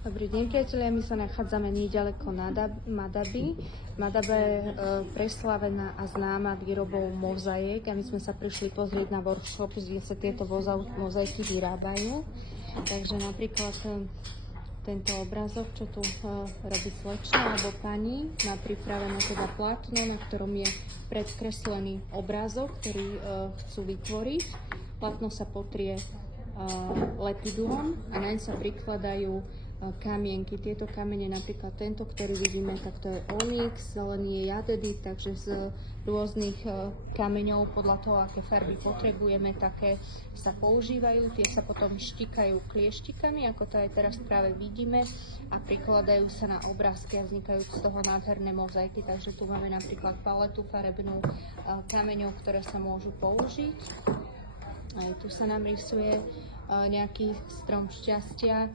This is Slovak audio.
Dobrý deň, priatelia. My sa nachádzame nedaleko Madaby. Madaba je preslávená a známa výrobou mozaiek a my sme sa prišli pozrieť na workshop, kde sa tieto mozaiky vyrábajú. Takže napríklad tento obrázok, čo tu robí slečna alebo pani, má pripravené teda plátno, na ktorom je predkreslený obrázok, ktorý chcú vytvoriť. Plátno sa potrie lepidulom a naň sa prikladajú kamienky. Tieto kamene, napríklad tento, ktorý vidíme, tak to je onyx, zelený je jadedit, takže z rôznych kameňov, podľa toho, aké farby potrebujeme, také sa používajú. Tie sa potom štikajú klieštikami, ako to aj teraz práve vidíme, a prikladajú sa na obrázky a vznikajú z toho nádherné mozaiky. Takže tu máme napríklad paletu farebnú kameňov, ktoré sa môžu použiť. Aj tu sa nám rysuje nejaký strom šťastia.